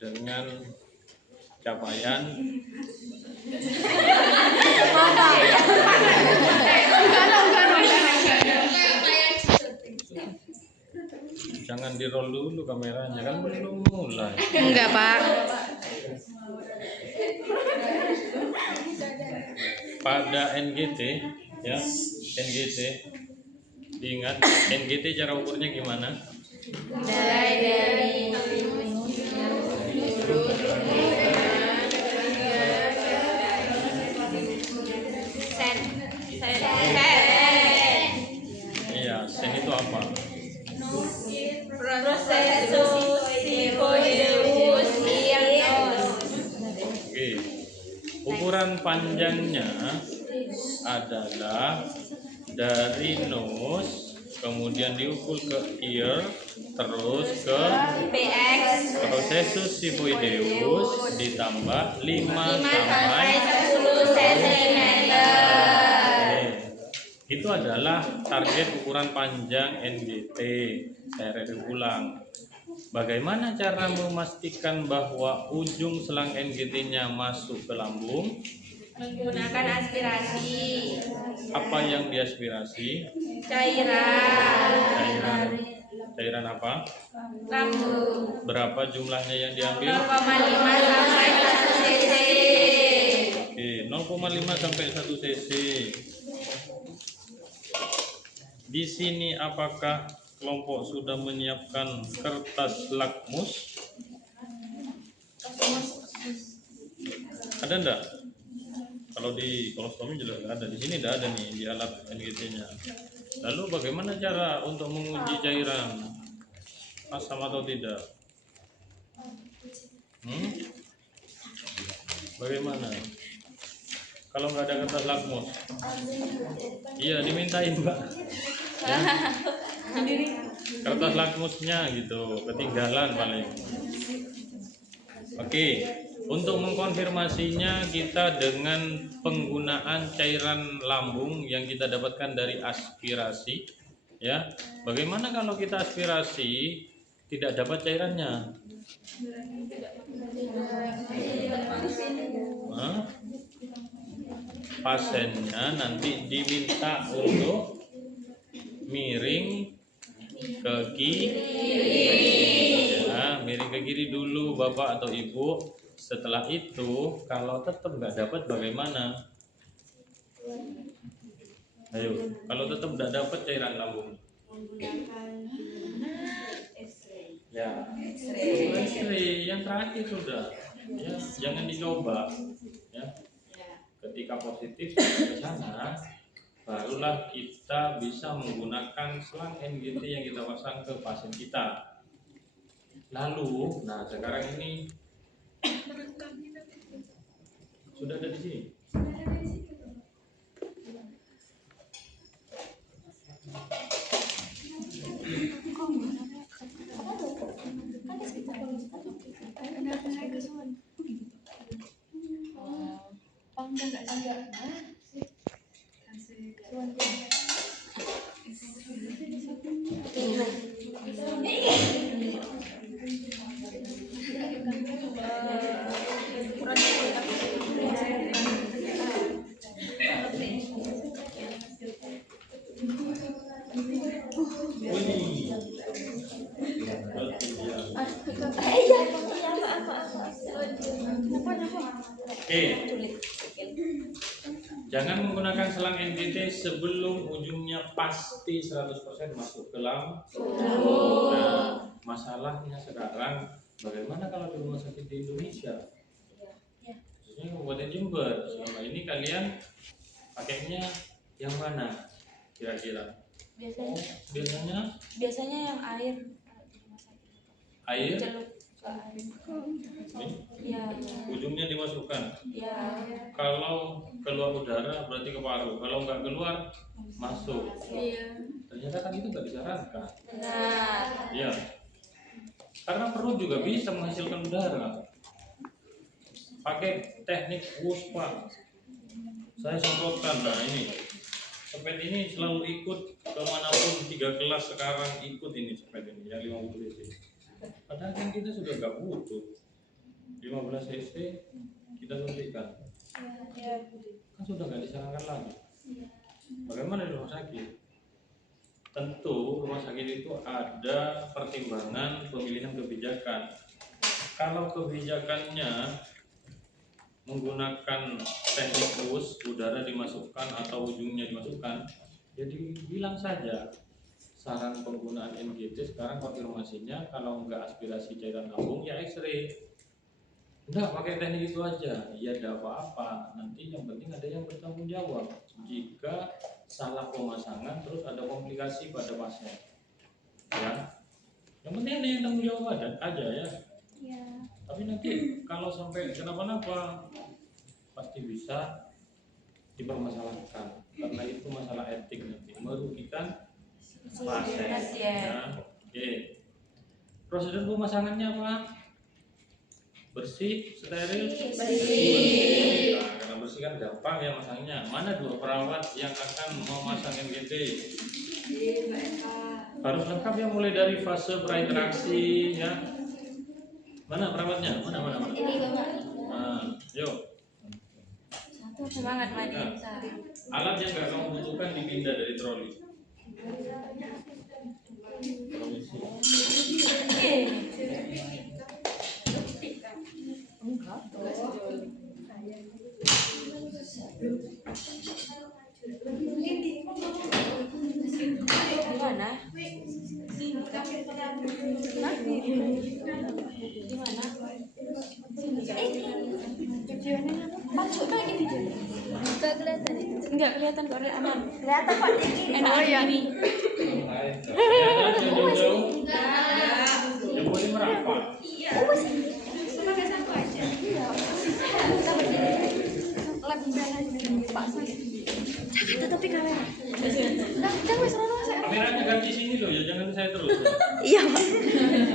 dengan capaian jangan di roll dulu kameranya, kan belum mulai. Enggak, Pak. Pada NGT ya, NGT diingat NGT cara ukurnya gimana? Mulai dari sen. Iya, sen itu apa? Prosesus psikodeus diagnos. Oke. Ukuran panjangnya adalah dari nose, kemudian diukur ke ear, terus ke prosesus sifoideus ditambah 5 sampai 10 cm. Itu adalah target ukuran panjang NGT. Saya review ulang. Bagaimana cara memastikan bahwa ujung selang NGT-nya masuk ke lambung? Menggunakan aspirasi. Apa yang diaspirasi? Cairan apa? Lambung. Berapa jumlahnya yang diambil? 0,5 sampai 1 cc. Oke, 0,5 sampai 1 cc. Di sini apakah kelompok sudah menyiapkan kertas lakmus? Ada enggak? Kalau di kolostomi jelas ada. Di sini tidak ada nih di alat NGT-nya. Lalu bagaimana cara untuk menguji cairan asam atau tidak? Bagaimana? Kalau nggak ada kertas lakmus? Iya, dimintain Mbak. Ya. Kertas lakmusnya gitu, ketinggalan paling. Oke, untuk mengkonfirmasinya kita dengan penggunaan cairan lambung yang kita dapatkan dari aspirasi, ya. Bagaimana kalau kita aspirasi tidak dapat cairannya? Pasiennya nanti diminta untuk miring ke kiri, ya, miring ke kiri dulu Bapak atau Ibu. Setelah itu kalau tetap nggak dapat bagaimana? Ayo, kalau tetap nggak dapat cairan lambung, ya, X-ray yang terakhir sudah, ya, jangan dicoba, ya. Ketika positif ke sana, barulah kita bisa menggunakan selang NGT yang kita pasang ke pasien kita. Lalu, nah sekarang ini sudah ada di sini. Oke. Jangan menggunakan selang NGT sebelum ujungnya pasti 100% masuk ke lambung. Nah, masalahnya sekarang bagaimana kalau di rumah sakit di Indonesia? Khususnya Kabupaten Jember. Selama ini kalian pakainya yang mana? Kira-kira? Biasanya yang air. Air? Ya. Ujungnya dimasukkan. Ya. Kalau keluar udara berarti ke paru. Kalau nggak keluar masuk. Iya. Ternyata kan itu nggak disarankan. Benar. Ya. Karena perut juga bisa menghasilkan udara. Pakai teknik WUSPA. Saya semprotkan. Nah ini. Sepet ini selalu ikut kemanapun 3 kelas sekarang ikut ini sepet ini ya 50 cc. Padahal kan kita sudah nggak butuh. 15 cc kita suntikan. Kan sudah nggak disarankan lagi. Bagaimana di rumah sakit? Tentu rumah sakit itu ada pertimbangan pemilihan kebijakan. Kalau kebijakannya menggunakan teknik push, udara dimasukkan atau ujungnya dimasukkan, jadi bilang saja saran penggunaan NGT sekarang konfirmasinya kalau enggak aspirasi cairan lambung ya X-ray. Enggak pakai teknik itu aja, ya tidak apa-apa. Nanti yang penting ada yang bertanggung jawab. Jika salah pemasangan terus ada komplikasi pada pasien, ya. Yang penting ada yang tanggung jawab aja ya. Tapi nanti kalau sampai kenapa-napa pasti bisa dipermasalahkan karena itu masalah etik nanti merugikan pasien. Ya. Oke. Prosedur pemasangannya apa? Bersih, steril, bersih. Nah, karena bersih kan gampang ya masangnya. Mana dua perawat yang akan memasang NGT? Harus lengkap ya, mulai dari fase prainteraksi ya. Mana perawatnya? Mana? Ini Bapak. Nah, yuk. Semangat maju. Alat yang nggak kamu butuhkan dipindah dari troli. Gimana? Masuk lagi di sini. Enggak kelihatan itu. Enggak kelihatan kok, aman. Kelihatan kok tinggi. Enak ini. Yang boleh merapat. Iya. Pakai sapu aja. Iya. Lab Pak San. Tapi kamera. Udah wes rono saya. Kameranya ganti sini loh ya, jangan saya terus. Iya, Pak.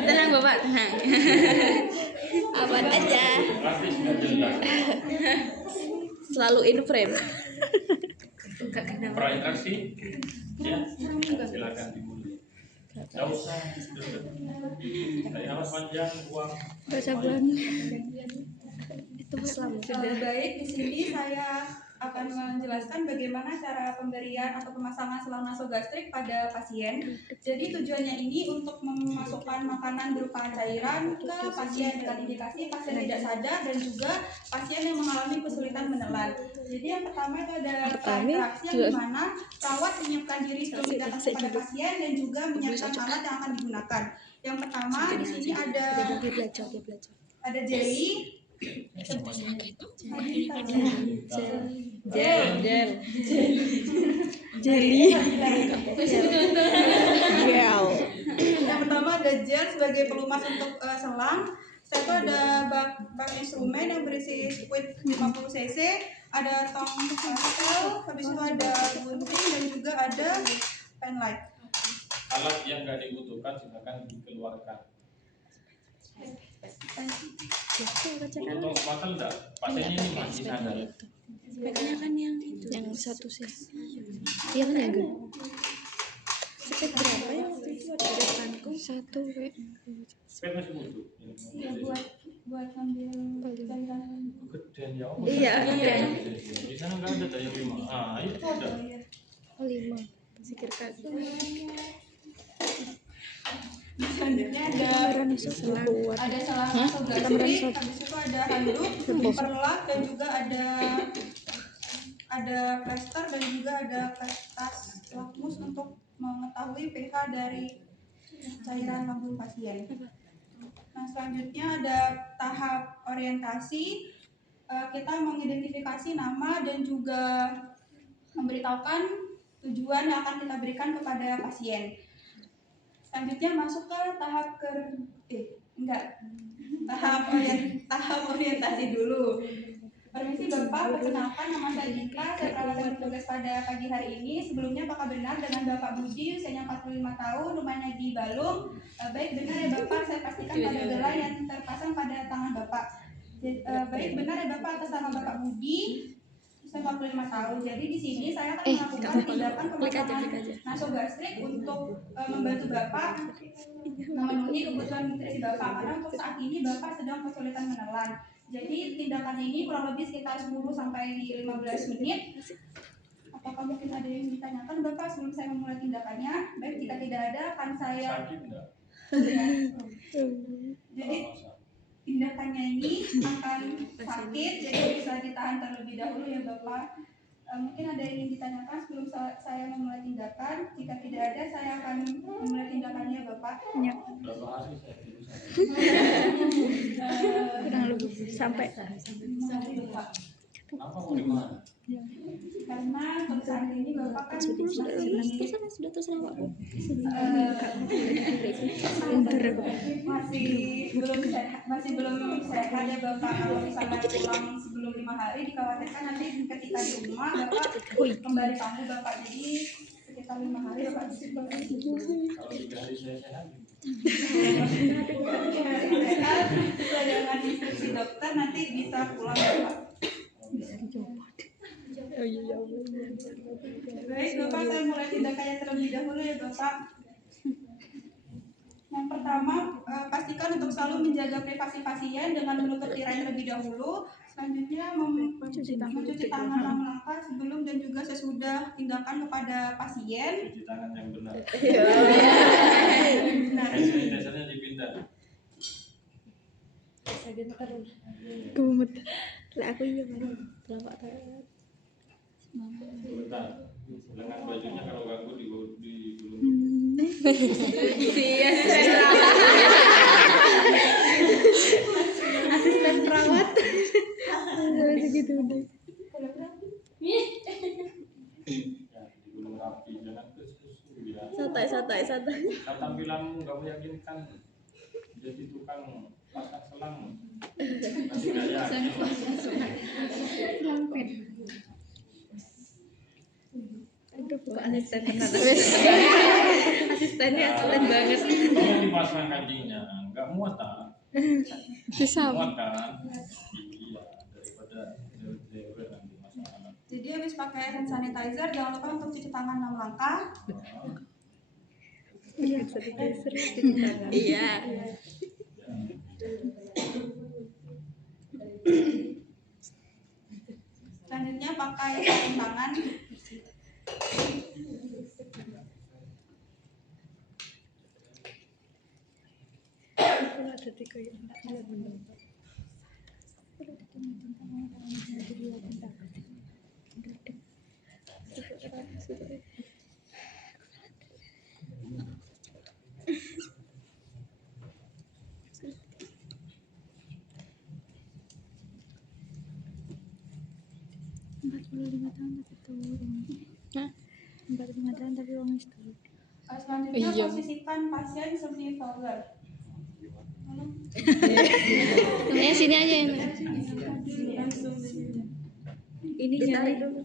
Tenang, Bapak, tenang. Apa aja. Artis nggak jelas. Selalu in frame. Prainteraksi, ya. Silakan dimulai. Nggak usah. Dari alas panjang, buang. Itu Islam. Baik, di sini saya akan menjelaskan bagaimana cara pemberian atau pemasangan selang nasogastrik pada pasien. Jadi tujuannya ini untuk memasukkan makanan berupa cairan ke pasien dengan indikasi pasien tidak sadar dan juga pasien yang mengalami kesulitan menelan. Jadi yang pertama itu ada interaksi yang dimana perawat menyiapkan diri sebelum datang kepada pasien dan juga menyiapkan alat yang akan digunakan. Yang pertama di sini ada jelly. Gel. Yang pertama ada gel sebagai pelumas untuk selang. Setelah itu ada bak instrumen yang berisi squid 50 cc, ada tong pastel, habis itu ada gunting dan juga ada pen light. Alat yang nggak dibutuhkan silakan dikeluarkan. Untuk makan enggak? Pasiennya ini masih sadar. Speknya kan yang itu. Yang satu sih. Iya kan ya, Gun? Spek berapa ya waktu itu? Ada depanku. Satu, Wek. Spek masih butuh. Ya buat ambil cairan. Kegedean ya. Iya. Di sana nggak ada yang 5. Ah, itu ada. Oh, 5. Pikirkan. Selanjutnya ada selang nasogastrik, habis itu ada handuk, perlak dan juga ada plester dan juga ada kertas lakmus untuk mengetahui pH dari cairan lambung pasien. Nah selanjutnya ada tahap orientasi. Kita mengidentifikasi nama dan juga memberitahukan tujuan yang akan kita berikan kepada pasien. Selanjutnya masuk ke tahap tahap orientasi dulu. Permisi Bapak, perkenalkan nama saya Dita, saya perawat yang bertugas pada pagi hari ini. Sebelumnya apakah benar dengan Bapak Budi, usianya 45 tahun, rumahnya di Balung? Baik, benar ya Bapak, saya pastikan pada gelar yang terpasang pada tangan Bapak. Baik, benar ya Bapak, atas nama Bapak Budi. sampai 45 tahun. Jadi di sini saya akan melakukan tindakan pemasangan nasogastrik untuk membantu Bapak memenuhi kebutuhan nutrisi Bapak, karena untuk saat ini Bapak sedang kesulitan menelan. Jadi tindakan ini kurang lebih sekitar 10 sampai 15 menit. Apakah mungkin ada yang ditanyakan Bapak sebelum saya memulai tindakannya? Baik, jika tidak ada akan saya. Sakit enggak? Jadi tindakannya ini akan sakit, jadi bisa ditahan terlebih dahulu ya Bapak. Mungkin ada yang ingin ditanyakan sebelum saya memulai tindakan. Jika tidak ada, saya akan memulai tindakannya Bapak. Ya. Berapa hari saya tidur? Kurang lebih sampai. Bapak. Apa mau dimana? Karena untuk saat ini Bapak kan Sudah terserah Pak. masih belum sehat ya Bapak. Kalau misalnya pulang sebelum 5 hari, dikhawatirkan nanti ketika di rumah Bapak kembali kambuh Bapak. Jadi sekitar 5 hari Bapak. Kalau 3 hari saya sehat. Sehat sesuai dengan instruksi dokter nanti bisa pulang Bapak. Baik Bapak, saya mulai tindakannya terlebih dahulu ya Bapak. Yang pertama, pastikan untuk selalu menjaga privasi pasien dengan menutup tirai terlebih dahulu. Selanjutnya mencuci tangan 6 langkah sebelum dan juga sesudah tindakan kepada pasien. Cuci tangan yang benar. Nah, Sanitizernya dipindah. Gumet. Lah aku iya berapa tahun. Bentar. Lengan bajunya kalau ganggu digulung. Asisten perawat. Segitu udah. Ya, digulung rapi, jangan terus ya. Santai. Kalau tampilanmu nggak meyakinkan, jadi tukang pasang selang. Masih nggak yakin. Aduh, kok asisten asistennya asisten banget. Kalau dipasang kancingnya, nggak muat tak? Susah. Muat kan? Iya, daripada dewer nanti masalah. jadi habis pakai hand sanitizer, jangan lupa untuk cuci tangan 6 langkah. Iya, sanitizer cuci tangan. Iya. Selanjutnya pakai sarung tangan. Selanjutnya posisikan pasien semi forward. Sini aja yang ini nyari dulu.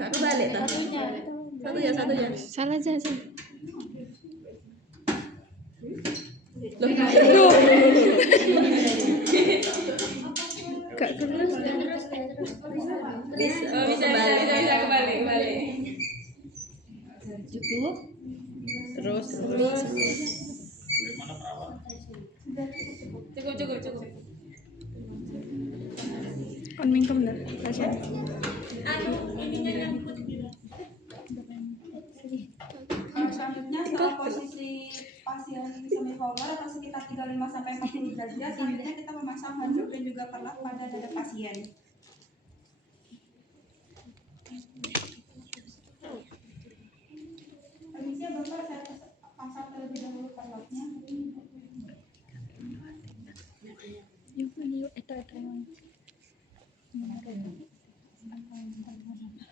Satu balik satunya. Salah aja. Gak terus. Bisa kembali. Cukup. Terus. Bagaimana perawat? Cukup. Kon mingkem dah pasien. Selanjutnya setelah posisi pasien semi forward atau sekitar 35 sampai 40 derajat, selanjutnya kita memasang handuk dan juga perlak pada dada pasien. Permisi ya Bapak, saya pasang terlebih dahulu perlaknya.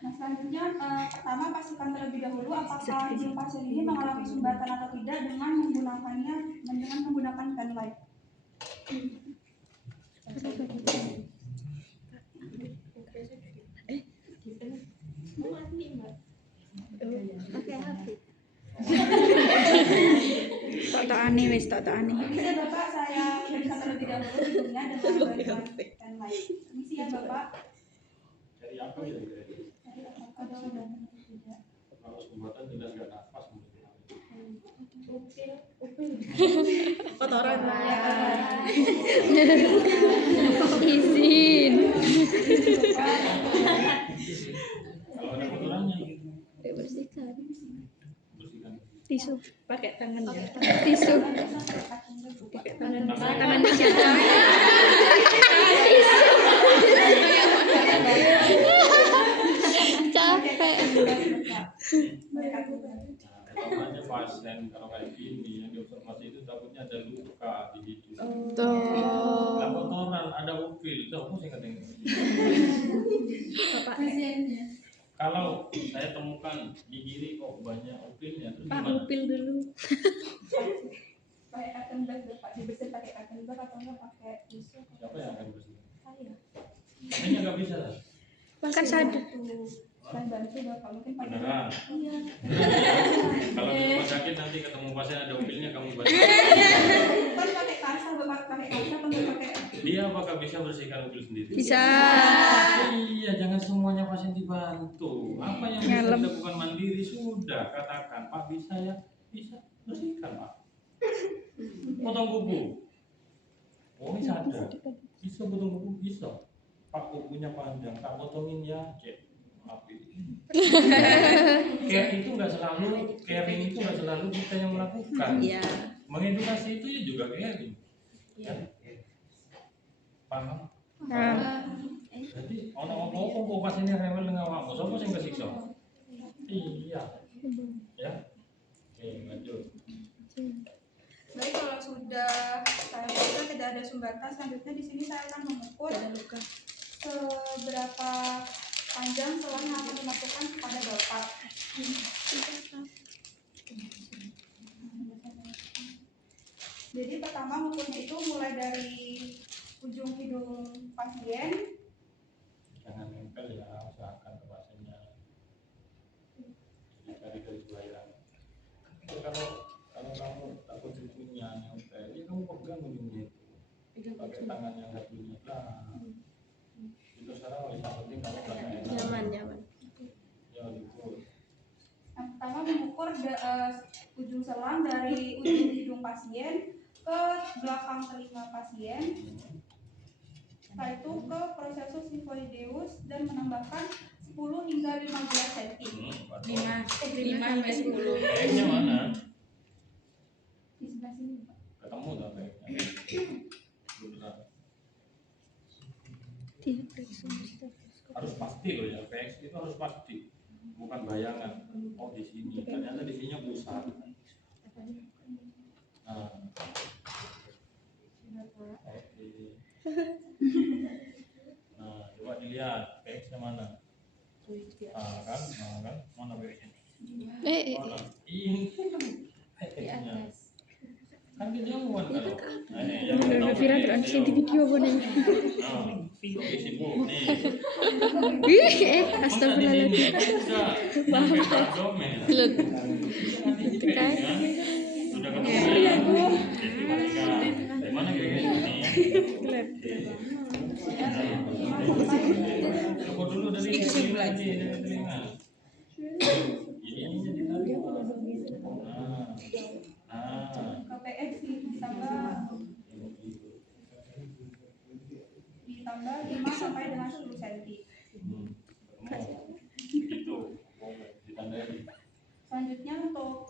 Nah, selanjutnya pertama pastikan terlebih dahulu apakah hidung pasien ini mengalami sumbatan atau tidak dengan menggunakan penlight. aneh wes tak aneh. Bisa Bapak saya periksa terlebih dahulu hidungnya dengan bantuan pen light. Misi ya Bapak. Dari apa ya? Ada sumbatan atau tidak? Kalau sumbatan jelas nggak nafas mungkin. Kotoran lah. Izin. Kalau ada kotorannya, Bersihkan. bersihkan. Tisu. Pakai tangan ya. Tisu. Pakai tangan. Tangan di situ. Capek. Makanya pasien kalau kayak gini yang diobservasi itu takutnya ada luka di hidung. Tuh. Lah kotoran ada upil, itu aku sih katanya. Kalau saya temukan di kiri kok banyak upilnya, terus Pak gimana? upil dulu. Pakai cotton bud Bapak, dibersihin pakai cotton bud atau enggak pakai tisu? Siapa yang akan bersih? Saya. Kayaknya nggak bisa lah. Kan sadar. Saya bantu Bapak mungkin pakai. Beneran? Iya. Kalau di rumah sakit nanti ketemu pasien ada upilnya kamu bantu. Bukan pakai kasa Bapak, pakai kasa atau enggak pakai? Dia apakah bisa bersihkan upil sendiri? Bisa. Iya, jangan semuanya pasien dibantu. Apa yang bisa Ngalem. dilakukan mandiri sudah katakan, Pak bisa ya, bisa bersihkan Pak. Potong kuku. Oh ini sadar. Bisa potong kuku bisa. Pak kukunya panjang, tak potongin ya, cek. Api. Care itu nggak selalu, caring itu nggak selalu kita yang melakukan. Iya. Mengedukasi itu ya juga caring. Ya. Paham? Nah, Jadi ono apa kok pasiennya rewel dengan awakmu, sapa sing kesiksa? Iya. Ya. Oke, lanjut. Baik, kalau sudah saya periksa tidak ada sumbatan, selanjutnya di sini saya akan mengukur seberapa panjang selang yang akan dimasukkan kepada Bapak. Jadi pertama mengukurnya itu mulai dari ujung hidung pasien. Jangan nempel ya, usahakan ke pasiennya. Jadi dari layar. Kalau kamu takut ujungnya nempel, ya kamu pegang ujungnya itu. Pakai tangan yang satunya lah. Itu sekarang yang penting kamu pakai Nyaman. ya gitu. Yang pertama mengukur ujung selang dari ujung hidung pasien ke belakang telinga pasien. Setelah itu ke prosesus sifoideus dan menambahkan 10 hingga 15 cm. 5 sampai 10. Kayaknya mana? Di sebelah sini, Pak. Ketemu tak kayaknya? Beneran. Harus pasti loh ya, PX itu harus pasti, bukan bayangan. Oh di sini, ternyata di sininya pusat. Nah, oke. Nah, coba dilihat PX-nya mana? Kan, mana PX-nya? Mana? Ini kan PX-nya. Kan kejauhan kan? Udah viral kan di video apa nih? Astagfirullahaladzim. Belum. Tekan. Sudah ketemu. Gimana kira-kira ini? Coba dulu dari telinga. Ini ditarik. KPX ditambah 5 sampai dengan 10 cm. Gitu. Ditandai. Selanjutnya untuk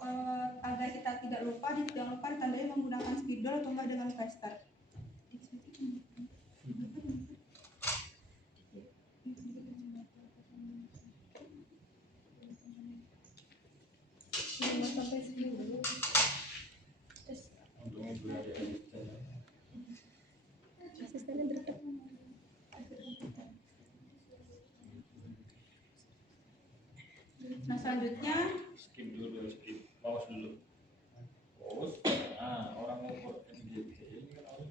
agar kita tidak lupa, jangan lupa ditandai menggunakan spidol atau enggak dengan plaster. Untungnya gue ada asisten. Asistennya berdekat. Nah selanjutnya Skip dulu, pause dulu. Pause. Nah, orang ngukur NGT ini kan harus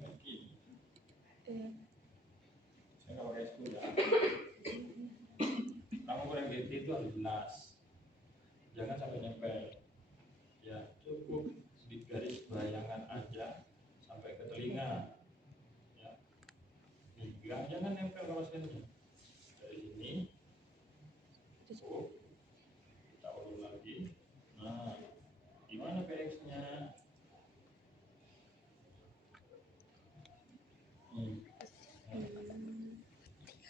PX-nya.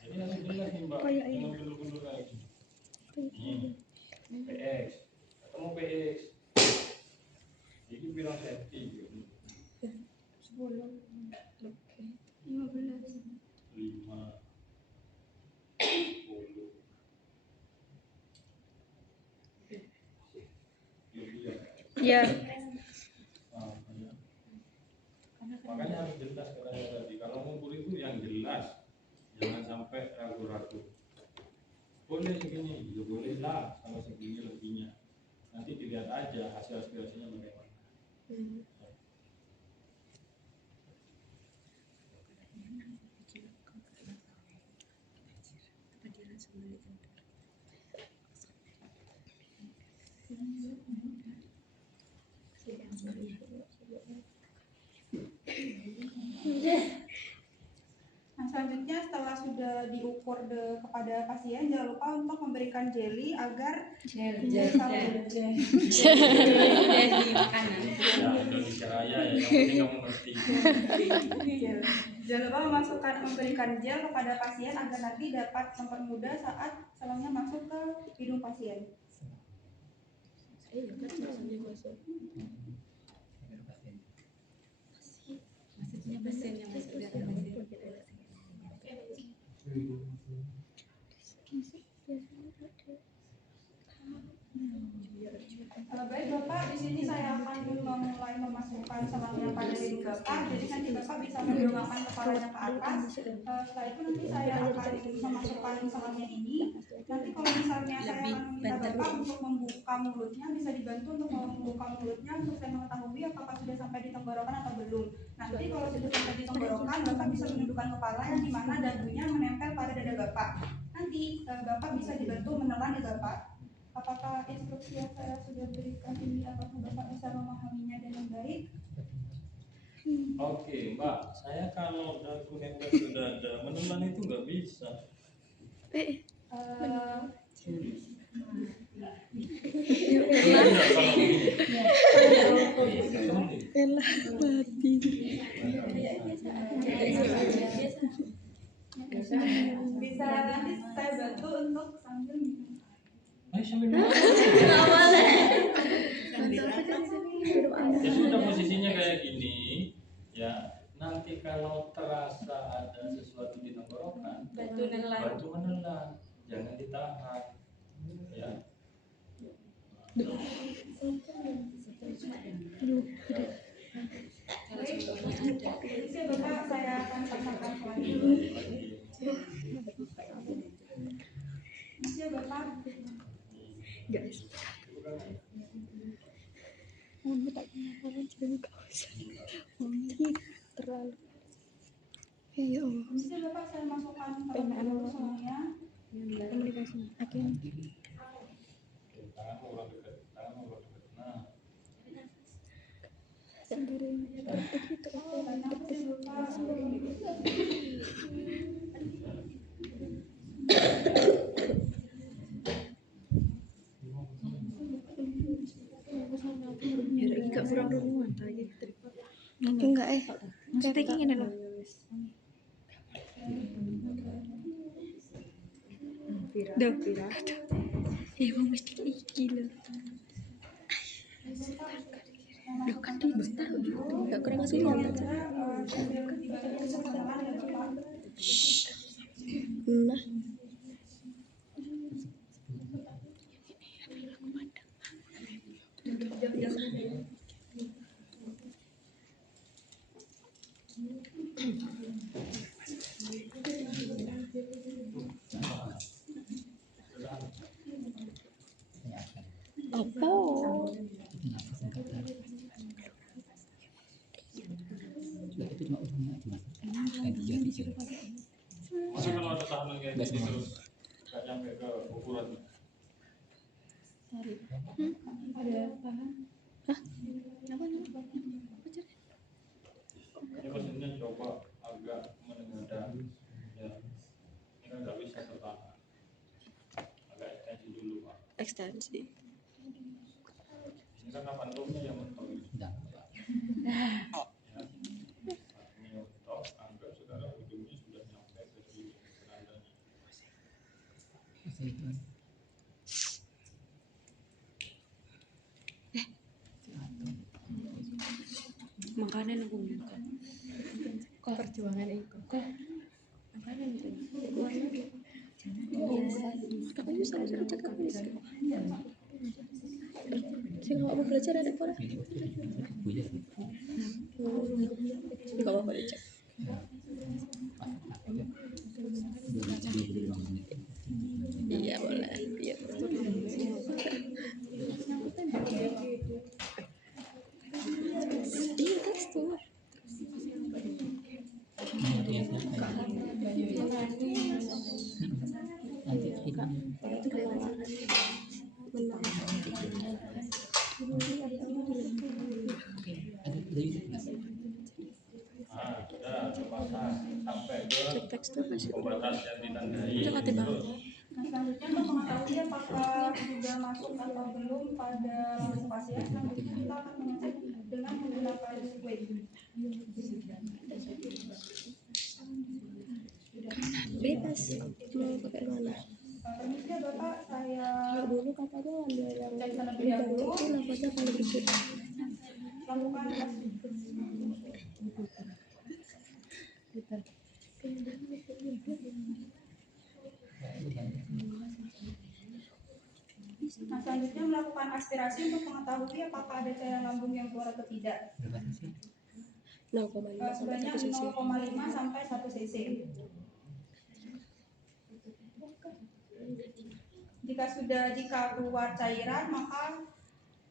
Jadi harus jelas nih Mbak, jangan gundul-gundul lagi. PX, ketemu PX. Jadi bilang safety gitu. 10. 15. 5, 10. Ya. Makanya harus jelas katanya tadi. Kalau ngumpul itu yang jelas, jangan sampai ragu-ragu. Boleh segini, ya boleh lah. Kalau segini lebihnya, nanti dilihat aja hasil aspirasinya bagaimana. Nah, selanjutnya setelah sudah diukur kepada pasien, jangan lupa untuk memberikan jelly agar Jadi makanan. Ya, Indonesia Raya ya, yang penting kamu ngerti. Jangan lupa memberikan gel kepada pasien agar nanti dapat mempermudah saat selangnya masuk ke hidung pasien. Iya kan maksudnya masuk. Maksudnya pasien yang masuk di atas pasien. Baik Bapak, di sini saya akan memulai memasukkan selangnya pada hidung Bapak. Jadi nanti Bapak bisa mendongakkan kepalanya ke atas. Setelah itu nanti saya akan memasukkan selangnya ini. Nanti kalau misalnya saya akan meminta Bapak untuk membuka mulutnya, bisa dibantu untuk membuka mulutnya untuk saya mengetahui apakah sudah sampai di tenggorokan atau belum. Nanti kalau sudah sampai di tenggorokan, Bapak bisa menundukkan kepala yang dimana dagunya menempel pada dada Bapak. Nanti Bapak bisa dibantu menelan ya Bapak. Apakah instruksi yang saya sudah berikan ini apakah Bapak bisa memahaminya dengan baik? Oke Mbak, saya kalau dagu nempel ke dada, menelan itu nggak bisa. Enggak, kalau ini. Elah mati. Bisa nanti saya bantu untuk sambil Ayo sambil minum. Ya sudah posisinya kayak gini, ya. Nanti kalau terasa ada sesuatu di tenggorokan, Bantu nelan. bantu menelan, jangan ditahan, ya. Oke Bapak, saya akan pasangkan lagi. Masih ya Bapak. Terlalu. Ya Allah. Masih ya Bapak, saya masukkan terlebih dahulu semuanya. Komunikasi. Akhirnya. Tangan mau dekat. Nah, Sendiri. Begitu. Banyak sih Bapak. Enggak Kayak gini loh. Duh. Ya mau mesti iki loh. Duh kan di besar. Enggak kurang sih ya. Nah. Apa? masa kalau ada tahanan kayak gini terus nggak nyampe ke ukuran? Ada tahan. Ya maksudnya coba agak menengadah, ya. Ini kan nggak bisa tertahan, agak ekstensi dulu Pak. Ekstensi. Ini kan pantumnya yang mentok. makanan aku kok Perjuangan itu. makanan itu warna kakaknya saya cek kamu di sini sih nggak mau belajar ada apa nggak apa-apa dicek iya boleh iya iya tekstur Sudah terpasang sampai ke cek tekstur masih pembatas yang ditandai. coba tiba Nah, selanjutnya untuk mengetahui apakah sudah masuk atau belum pada lambung pasien, selanjutnya kita akan mengecek dengan menggunakan weight. bebas mau pakai mana Permisi ya Bapak, saya kalau dulu katanya ambil yang cek terlebih banyak dahulu. itu nafasnya paling gede Lakukan Nah, selanjutnya melakukan aspirasi untuk mengetahui apakah ada cairan lambung yang keluar atau tidak. 0,5 sampai Sebanyak 1 cc 0,5 sampai 1 cc. Jika keluar cairan, maka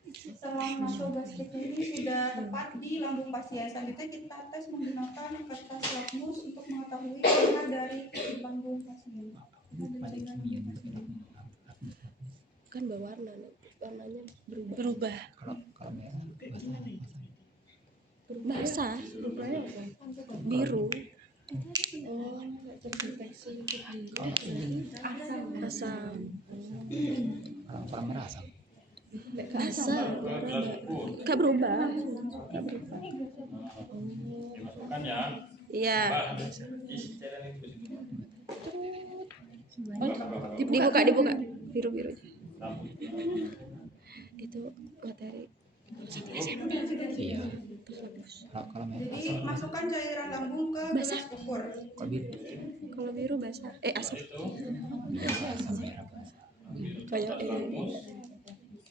selang nasogastrik ini sudah tepat di lambung pasien. Selanjutnya kita tes menggunakan kertas lakmus untuk mengetahui pH dari lambung pasien. kan berwarna warnanya berubah basah biru asam Kalau merasa asam gak berubah Dimasukkan ya. iya Pak, isi cairan itu di sini. dibuka biru Rambut. itu materi iya. Kalau merah Jadi masukkan cairan lambung ke gelas ukur. kok biru? kalau biru basah asam Itu kayak ini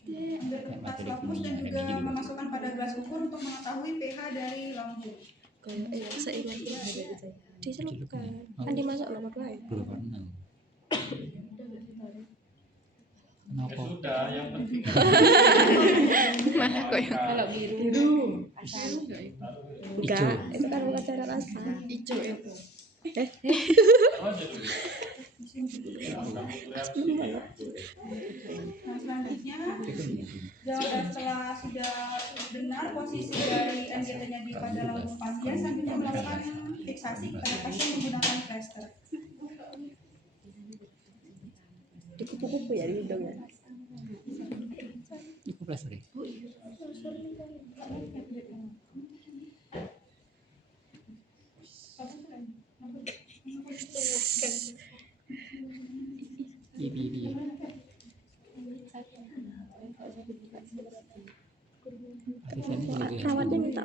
Ambil kertas lakmus dan juga memasukkan pada gelas ukur untuk mengetahui pH dari lambung. kayak seingat dicelupkan kan dimasak nomor lain Berwarna. ya Kenapa? sudah, yang penting mana kok yang Kalau biru enggak itu kan bukan cara rasa hijau itu. taruh aja dulu. Nah, selanjutnya setelah sudah benar posisi dari NGT-nya di pada lambung pasien, selanjutnya melakukan fiksasi pada pasien menggunakan plaster. di kupu-kupu ya di hidung ya Itu plaster ya? Iya. perawatnya minta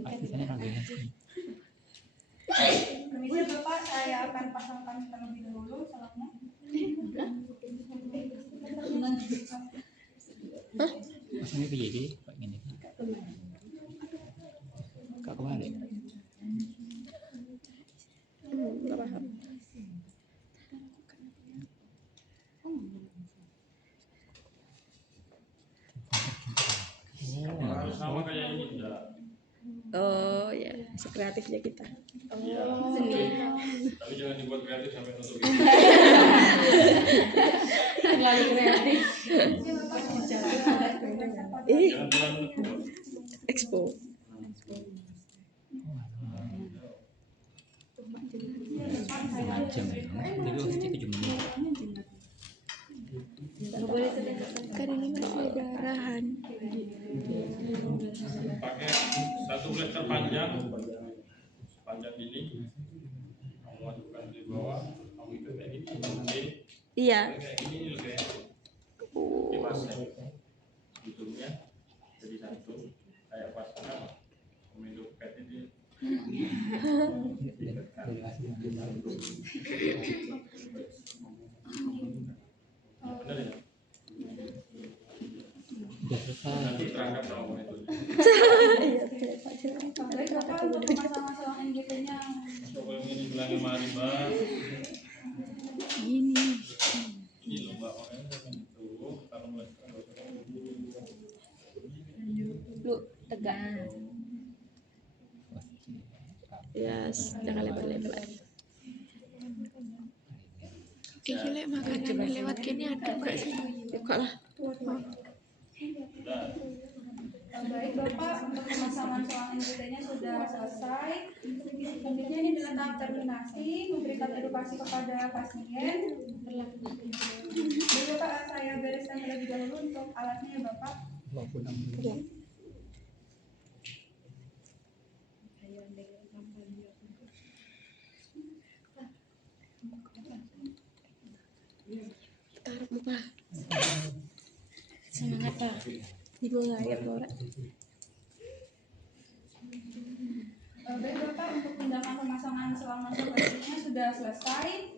Artisannya rangkaian sih. Permisi Bapak, saya akan pasangkan terlebih dahulu salaknya. Maksudnya PJJ Pak ini. Kak kebalik. nggak paham Harus sama kayak ini enggak. oh ya sekreatifnya kita Iya. Tapi jangan dibuat kreatif sampai nutup. Terlalu kreatif. Jangan terlalu nutup. expo Setengah jam. Tapi waktu itu 7 menit. kan ini masih ada arahan Pakai satu blaster panjang sepanjang ini. Kamu masukkan di bawah, kamu itu kayak gini. iya Kayak gini lebih enak. pasien ujungnya jadi satu kayak pas pemilu pet itu benar ya nanti terangkat sama pemilu Baik Bapak, untuk pemasangan selang NGT-nya coba ini bilangin mari mbak Gini. ini loh mbak makanya itu kalau mereka nggak usah Lu tegak. Yes, jangan lebar-lebar. Lek makanan lewat gini ada gak sih? Buka lah. Baik Bapak, untuk pemasangan selang NGT-nya sudah selesai. Selanjutnya ini adalah tahap terminasi, memberikan edukasi kepada pasien. Baik Bapak, saya bereskan terlebih dahulu untuk alatnya ya Bapak. Taruh muka. Semangat Pak. Ibu ngayap orang. Baik Bapak, untuk tindakan pemasangan selang masuk-masuknya sudah selesai.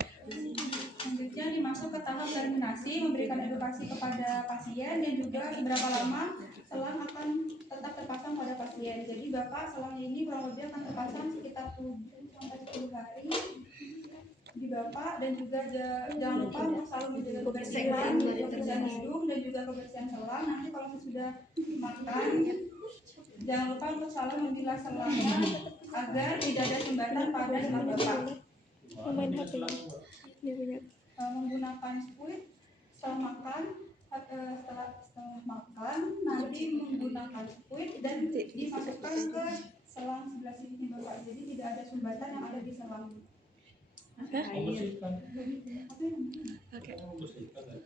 Selanjutnya dimasuk ke tahap terminasi, memberikan edukasi kepada pasien dan juga seberapa lama selang akan tetap terpasang pada pasien. Jadi Bapak, selang ini kurang lebih akan terpasang sekitar 7 sampai 10 hari di Bapak, dan juga jangan lupa untuk selalu menjaga kebersihan hidung dan juga kebersihan selang. Nanti kalau sudah makan, jangan lupa untuk selalu membilas selangnya agar tidak ada sumbatan pada selang Bapak. Main HP. Dia punya. Menggunakan squid setelah makan, setelah makan nanti menggunakan squid dan dimasukkan ke selang sebelah sini Bapak. Jadi tidak ada sumbatan yang ada di selang. membersihkan Oke. membersihkan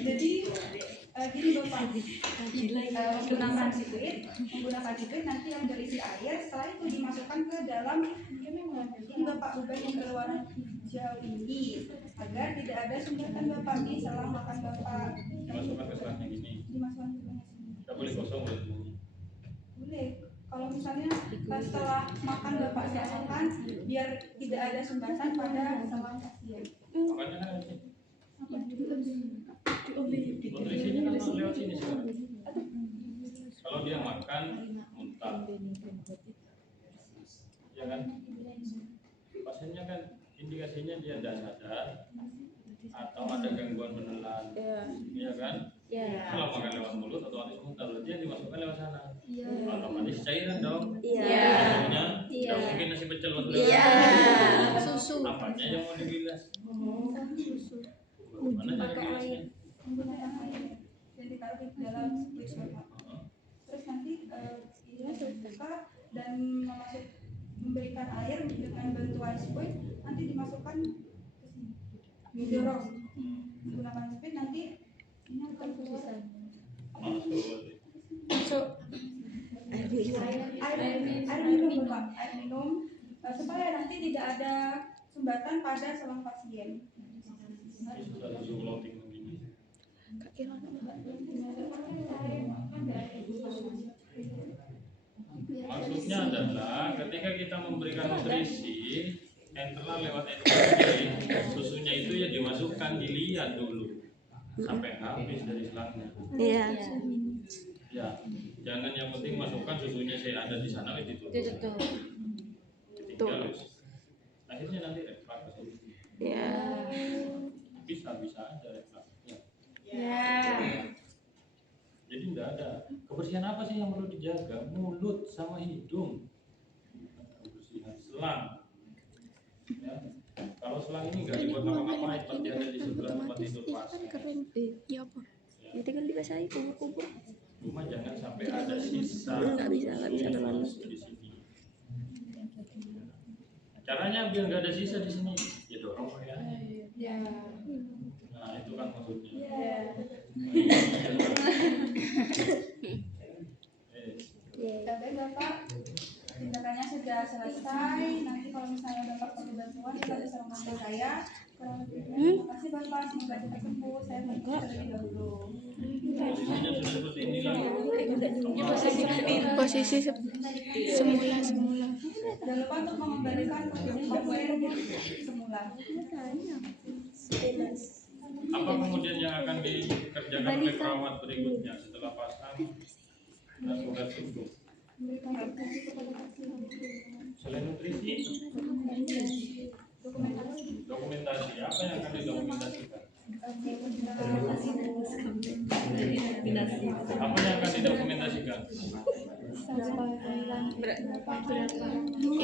Jadi gini Bapak, menggunakan squid nanti yang berisi air, setelah itu dimasukkan ke dalam ini Bapak, ubah yang berwarna hijau ini agar tidak ada sumbatan Bapak di selang makan Bapak. dimasukkan ke selangnya gini Dimasukkan ke dalam sini. kita boleh kosong berarti Boleh. Kalau misalnya setelah makan Bapak siapkan biar tidak ada sumbatan pada selang pasien. makanya kan nutrisinya kan lewat sini sekarang. Kalau dia makan muntah, ya kan? Pasiennya kan indikasinya dia tidak sadar atau ada gangguan menelan, ya kan? Kalau makan lewat mulut otomatis muntah, berarti yang dimasukkan lewat sana. Otomatis cairan dong. Susunya, tidak mungkin nasi pecel masuk lewat Susu. apanya yang mau dibilas? Mana cara bilasnya? Menggunakan air yang ditaruh di dalam squid Bapak. Terus nanti ini dibuka dan memberikan air dengan bantuan squid, nanti dimasukkan ke sini. Didorong menggunakan squid, nanti ini akan keluar Masuk. air minum Bapak, air minum supaya nanti tidak ada sumbatan pada selang pasien. Susah susu floating begini. Kak Kira. Maksudnya adalah ketika kita memberikan nutrisi internal lewat edukasi, susunya itu ya dimasukkan, dilihat dulu sampai habis dari selangnya. Iya. Ya, jangan yang penting masukkan susunya saya ada di sana itu. Tinggal akhirnya nanti refleks. Iya. Bisa aja refleksnya. Ya. Jadi tidak ada kebersihan apa sih yang perlu dijaga? Mulut sama hidung, kebersihan selang. Ya. Kalau selang ini nggak dibuat apa-apain, pasti ada di sebelah tempat tidur pasien. Keren. Iya apa? Ya tinggal dibasahi kubur-kubur. Cuma jangan sampai ada sisa. Nggak bisa telan. Di sini. Caranya biar nggak ada sisa di sini, ya dorong ya. Nah itu kan maksudnya. Baik Bapak, tindakannya sudah sudah selesai. Nanti kalau misalnya Bapak perlu bantuan, Bapak bisa menghubungi saya. Kurang lebihnya, terima kasih Bapak. Semoga cepat sembuh. Saya pergi terlebih dahulu. Posisinya sudah seperti ini lagi. Posisi semula. Jangan lupa untuk mengembalikan posisi pasien semula. Apa kemudian yang akan dikerjakan oleh perawat berikutnya setelah pasang nasogastrip itu? Selain nutrisi, dokumentasi. Apa yang akan didokumentasikan? Apa yang akan didokumentasikan?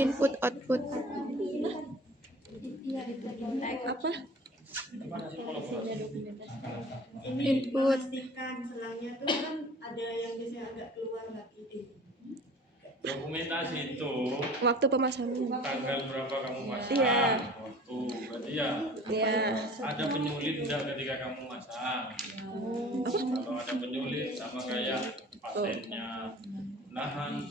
Input output. Apa? Itu kan hasil kolaborasi. Input. Pastikan selangnya tuh kan ada yang biasanya agak keluar lagi. Dokumentasi itu Waktu pemasangan. tanggal berapa kamu masang, Iya. waktu berarti ya Ya. ada penyulit enggak ketika kamu masang. Kalau ada penyulit sama kayak pasiennya nahan,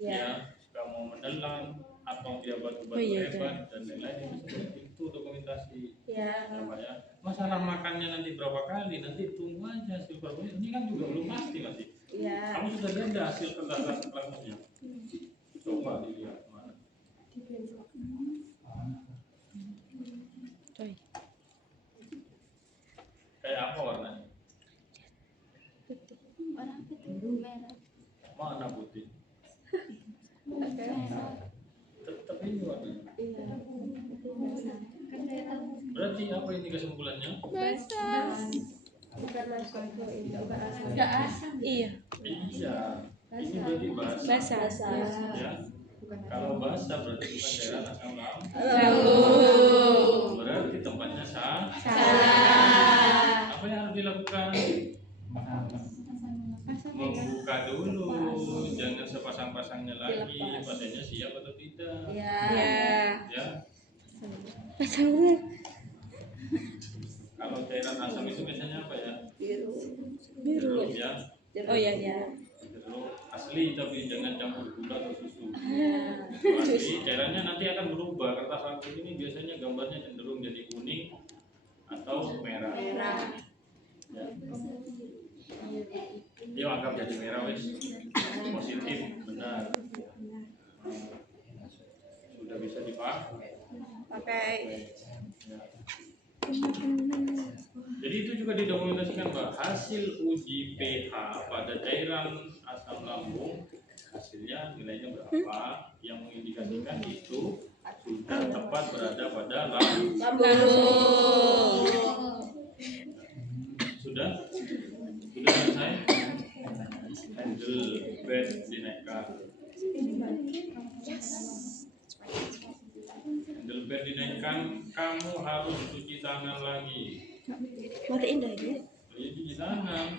ya kamu menelan atau dia batu-batu hebat dan lain-lain itu dokumentasi. Ya. Apa ya? Masalah makannya nanti berapa kali, nanti tunggu aja hasil perbandingan. Ini kan juga belum pasti masih. Ya. Kamu sudah lihat nggak hasil kertas plastiknya? Coba dilihat mana. Kayak apa warnanya? Mana putih? Tetap ini warnanya. Berarti apa ini kesimpulannya? Enggak asam. Iya. Iya. Ini berarti basah. Ya. Kalau basah berarti bukan cairan asam lambung. Berarti tempatnya salah. Apa yang harus dilakukan? Membuka dulu, jangan sepasang-pasangnya lagi. Pasiennya siap atau tidak? Ya. Ya. Pasang. Kalau cairan asam itu biasanya apa ya? Biru. Jeruk ya. Oh iya ya. Jeruk asli tapi jangan campur gula atau susu. Asli cairannya nanti akan berubah. Kertas lambung ini biasanya gambarnya cenderung jadi kuning atau merah. Ya. Dia anggap jadi merah wes. Positif benar. Sudah bisa dipakai. Ya. Jadi itu juga didokumentasikan Mbak, hasil uji pH pada cairan asam lambung hasilnya nilainya berapa, yang mengindikasikan itu sudah tepat berada pada lambung. Sudah selesai. Handle bed dinaikkan. Handle bed dinaikkan, kamu harus cuci tangan lagi. Matiin lagi. Cuci tangan.